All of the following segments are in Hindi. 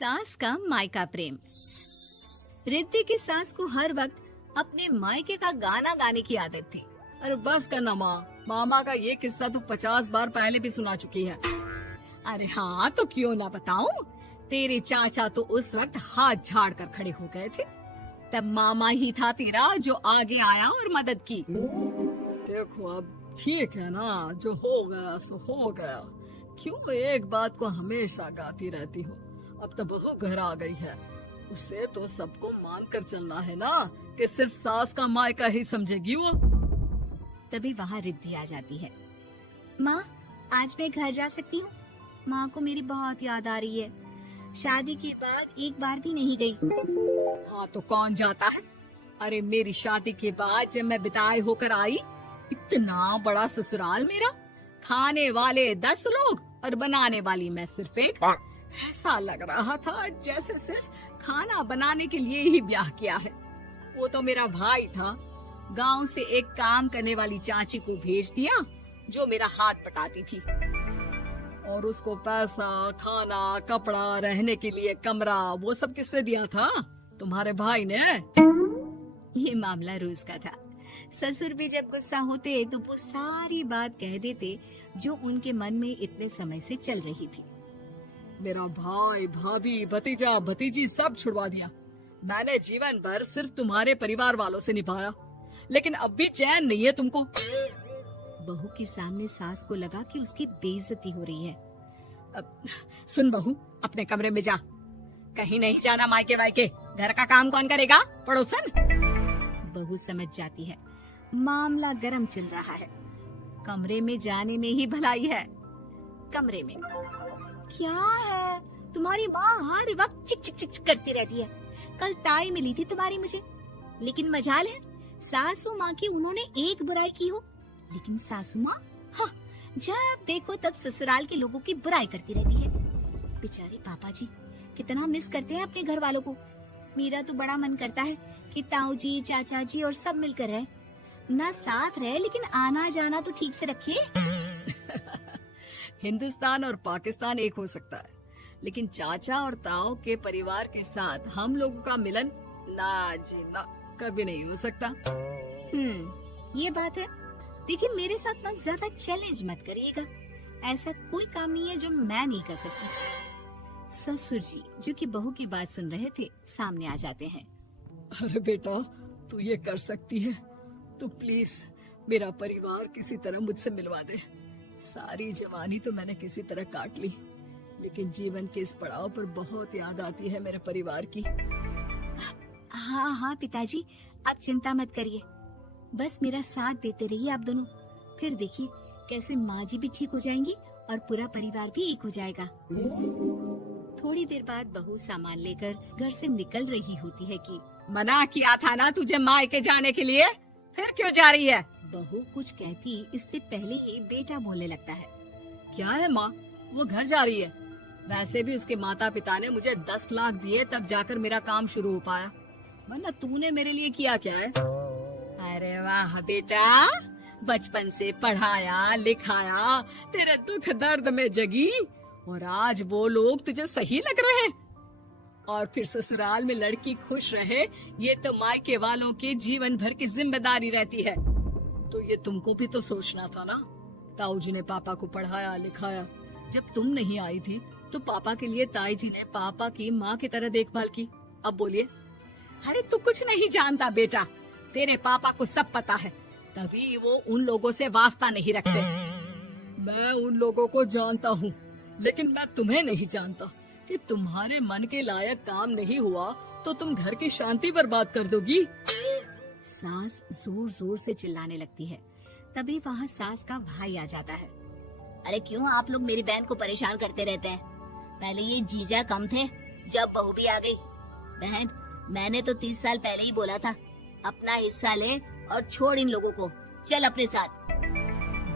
सास का मायका प्रेम। रिद्धि की सास को हर वक्त अपने मायके का गाना गाने की आदत थी। अरे बस करना माँ, मामा का ये किस्सा तो 50 बार पहले भी सुना चुकी है। अरे हाँ, तो क्यों ना बताऊं। तेरे चाचा तो उस वक्त हाथ झाड़ कर खड़े हो गए थे। तब मामा ही था तेरा जो आगे आया और मदद की। देखो अब ठीक है ना, जो हो गया सो हो गया। क्यों एक बात को हमेशा गाती रहती हो। अब तो बहू घर आ गई है, उसे तो सबको मान कर चलना है ना कि सिर्फ सास का मायका ही समझेगी वो। तभी वहाँ रिद्धि आ जाती है। माँ, आज मैं घर जा सकती हूँ? माँ को मेरी बहुत याद आ रही है। शादी के बाद एक बार भी नहीं गई। हाँ तो कौन जाता है। अरे मेरी शादी के बाद जब मैं विदाई होकर आई, इतना बड़ा ससुराल मेरा, खाने वाले 10 लोग और बनाने वाली मैं सिर्फ एक। ऐसा लग रहा था जैसे सिर्फ खाना बनाने के लिए ही ब्याह किया है। वो तो मेरा भाई था, गांव से एक काम करने वाली चाची को भेज दिया जो मेरा हाथ पटाती थी, और उसको पैसा, खाना, कपड़ा, रहने के लिए कमरा, वो सब किसने दिया था? तुम्हारे भाई ने। ये मामला रोज का था। ससुर भी जब गुस्सा होते तो वो सारी बात कह देते जो उनके मन में इतने समय से चल रही थी। मेरा भाई, भाभी, भतीजा, भतीजी सब छुड़वा दिया। मैंने जीवन भर सिर्फ तुम्हारे परिवार वालों से निभाया, लेकिन अब भी चैन नहीं है तुमको। बहू के सामने सास को लगा कि उसकी बेइज्जती हो रही है। अब सुन बहू, अपने कमरे में जा, कहीं नहीं जाना मायके वायके। घर का काम कौन करेगा? पड़ोसन। बहू समझ जाती है मामला गर्म चल रहा है। कमरे में जाने में ही भलाई है। कमरे में क्या है? तुम्हारी माँ हर वक्त चिक चिक चिक करती रहती है। कल ताई मिली थी तुम्हारी मुझे, लेकिन मजाल है सासू माँ की उन्होंने एक बुराई की हो, लेकिन सासू माँ हाँ, जब देखो तब ससुराल के लोगों की बुराई करती रहती है। बेचारे पापा जी कितना मिस करते हैं अपने घर वालों को। मेरा तो बड़ा मन करता है कि ताऊ जी, चाचा जी और सब मिलकर रहे, ना साथ रहे लेकिन आना जाना तो ठीक से रखे। हिंदुस्तान और पाकिस्तान एक हो सकता है, लेकिन चाचा और ताऊ के परिवार के साथ हम लोगों का मिलन ना जी ना कभी नहीं हो सकता। ये बात है। देखिए, मेरे साथ ना ज्यादा चैलेंज मत करिएगा। ऐसा कोई काम नहीं है जो मैं नहीं कर सकती। ससुर जी जो कि बहू की बात सुन रहे थे सामने आ जाते हैं। अरे बेटा, तू ये कर सकती है तो प्लीज मेरा परिवार किसी तरह मुझसे मिलवा दे। सारी जवानी तो मैंने किसी तरह काट ली, लेकिन जीवन के इस पड़ाव पर बहुत याद आती है मेरे परिवार की। हाँ हाँ पिताजी, आप चिंता मत करिए, बस मेरा साथ देते रहिए आप दोनों। फिर देखिए कैसे माँ जी भी ठीक हो जाएंगी और पूरा परिवार भी एक हो जाएगा। थोड़ी देर बाद बहू सामान लेकर घर से निकल रही होती है कि मना किया था ना तुझे मायके जाने के लिए, फिर क्यों जा रही है? बहू कुछ कहती इससे पहले ही बेटा बोलने लगता है। क्या है माँ, वो घर जा रही है। वैसे भी उसके माता पिता ने मुझे 10 लाख दिए तब जाकर मेरा काम शुरू हो पाया, वरना तूने मेरे लिए किया क्या है? अरे वाह बेटा, बचपन से पढ़ाया लिखाया, तेरे दुख दर्द में जगी, और आज वो लोग तुझे सही लग रहे हैं। और फिर ससुराल में लड़की खुश रहे, ये तो मायके वालों के जीवन भर की जिम्मेदारी रहती है। तो ये तुमको भी तो सोचना था ना। ताऊ जी ने पापा को पढ़ाया लिखाया, जब तुम नहीं आई थी तो पापा के लिए ताई जी ने पापा की माँ की तरह देखभाल की। अब बोलिए। अरे तू कुछ नहीं जानता बेटा, तेरे पापा को सब पता है, तभी वो उन लोगों से वास्ता नहीं रखते। मैं उन लोगों को जानता हूँ, लेकिन मैं तुम्हें नहीं जानता कि तुम्हारे मन के लायक काम नहीं हुआ तो तुम घर की शांति बर्बाद कर दोगी। सास जोर जोर से चिल्लाने लगती है। तभी वहाँ सास का भाई आ जाता है। अरे क्यों आप लोग मेरी बहन को परेशान करते रहते हैं? पहले ये जीजा कम थे, जब बहू भी आ गई। बहन, मैंने तो 30 साल पहले ही बोला था, अपना हिस्सा ले और छोड़ इन लोगों को, चल अपने साथ।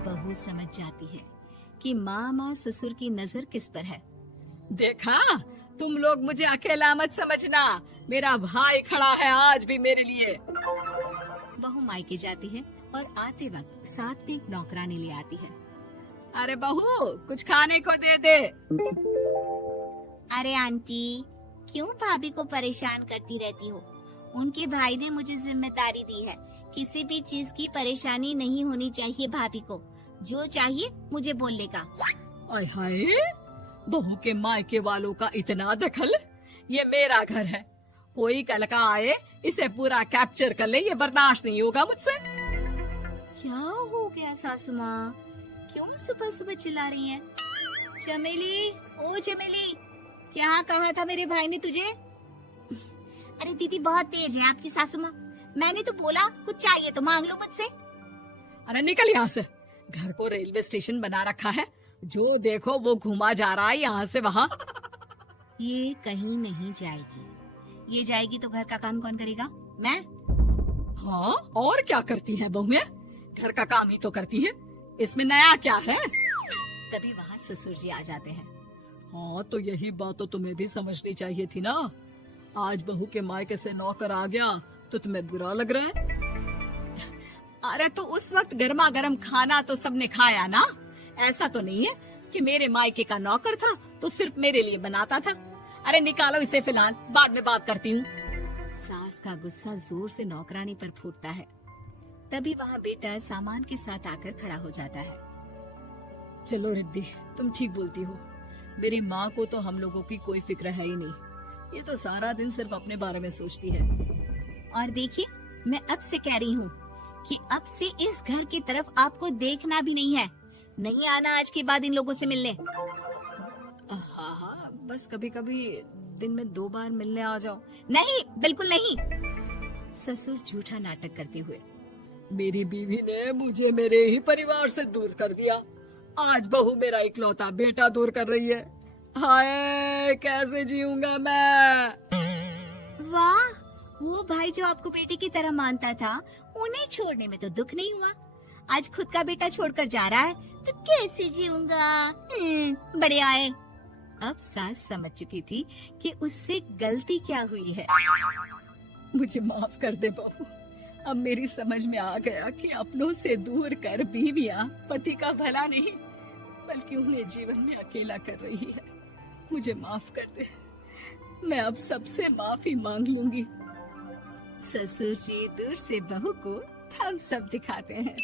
बहू समझ जाती है कि मामा ससुर की नजर किस पर है। देखा, तुम लोग मुझे अकेला मत समझना, मेरा भाई खड़ा है आज भी मेरे लिए। बहू मायके जाती है और आते वक्त साथ में एक नौकरानी ले आती है। अरे बहू, कुछ खाने को दे दे। अरे आंटी, क्यों भाभी को परेशान करती रहती हो? उनके भाई ने मुझे जिम्मेदारी दी है, किसी भी चीज की परेशानी नहीं होनी चाहिए भाभी को। जो चाहिए मुझे बोलने का। आय हाय, बहू के मायके वालों का इतना दखल। ये मेरा घर है, कोई कल का आए इसे पूरा कैप्चर कर ले, ये बर्दाश्त नहीं होगा मुझसे। क्या हो गया सासू माँ? क्यों सुबह सुबह चिल्ला रही हैं? चमेली, ओ चमेली, क्या कहा था मेरे भाई ने तुझे? अरे दीदी बहुत तेज है आपकी सासू माँ। मैंने तो बोला कुछ चाहिए तो मांग लो मुझसे। अरे निकल यहाँ से, घर को रेलवे स्टेशन बना रखा है, जो देखो वो घुमा जा रहा है यहाँ से वहाँ। ये कहीं नहीं जाएगी। ये जाएगी तो घर का काम कौन करेगा? मैं। हाँ, और क्या करती है बहुएं? घर का काम ही तो करती है, इसमें नया क्या है? तभी वहाँ ससुर जी आ जाते हैं। हाँ, तो यही बात तो तुम्हें भी समझनी चाहिए थी ना। आज बहू के मायके से नौकर आ गया तो तुम्हें बुरा लग रहा है? अरे तो उस वक्त गर्मा गर्म खाना तो सबने खाया ना। ऐसा तो नहीं है कि मेरे मायके का नौकर था तो सिर्फ मेरे लिए बनाता था। अरे निकालो इसे, फिलहाल बाद में बात करती हूँ। सास का गुस्सा जोर से नौकरानी पर फूटता है। तभी वहाँ बेटा सामान के साथ आकर खड़ा हो जाता है। चलो रिद्धि, तुम ठीक बोलती हो। मेरी माँ को तो हम लोगों की कोई फिक्र है ही नहीं, ये तो सारा दिन सिर्फ अपने बारे में सोचती है। और देखिए, मैं अब से कह रही हूँ कि अब से इस घर की तरफ आपको देखना भी नहीं है। नहीं आना आज के बाद इन लोगों से मिलने। हाँ हाँ, बस कभी कभी दिन में 2 बार मिलने आ जाओ। नहीं, बिल्कुल नहीं। ससुर झूठा नाटक करते हुए। मेरी बीवी ने मुझे मेरे ही परिवार से दूर कर दिया, आज बहू मेरा इकलौता बेटा दूर कर रही है। हाय, कैसे जीऊंगा मैं? वाह, वो भाई जो आपको बेटे की तरह मानता था, उन्हें छोड़ने में तो दुख नहीं हुआ। आज खुद का बेटा छोड़कर जा रहा है तो कैसे जीऊंगा? बड़े आए। अब सास समझ चुकी थी कि उससे गलती क्या हुई है। मुझे माफ कर दे बहू, अब मेरी समझ में आ गया कि अपनों से दूर कर बीवियां पति का भला नहीं बल्कि उन्हें जीवन में अकेला कर रही है। मुझे माफ कर दे, मैं अब सबसे माफी मांग लूंगी। ससुर जी दूर से बहू को थम्स अप दिखाते हैं।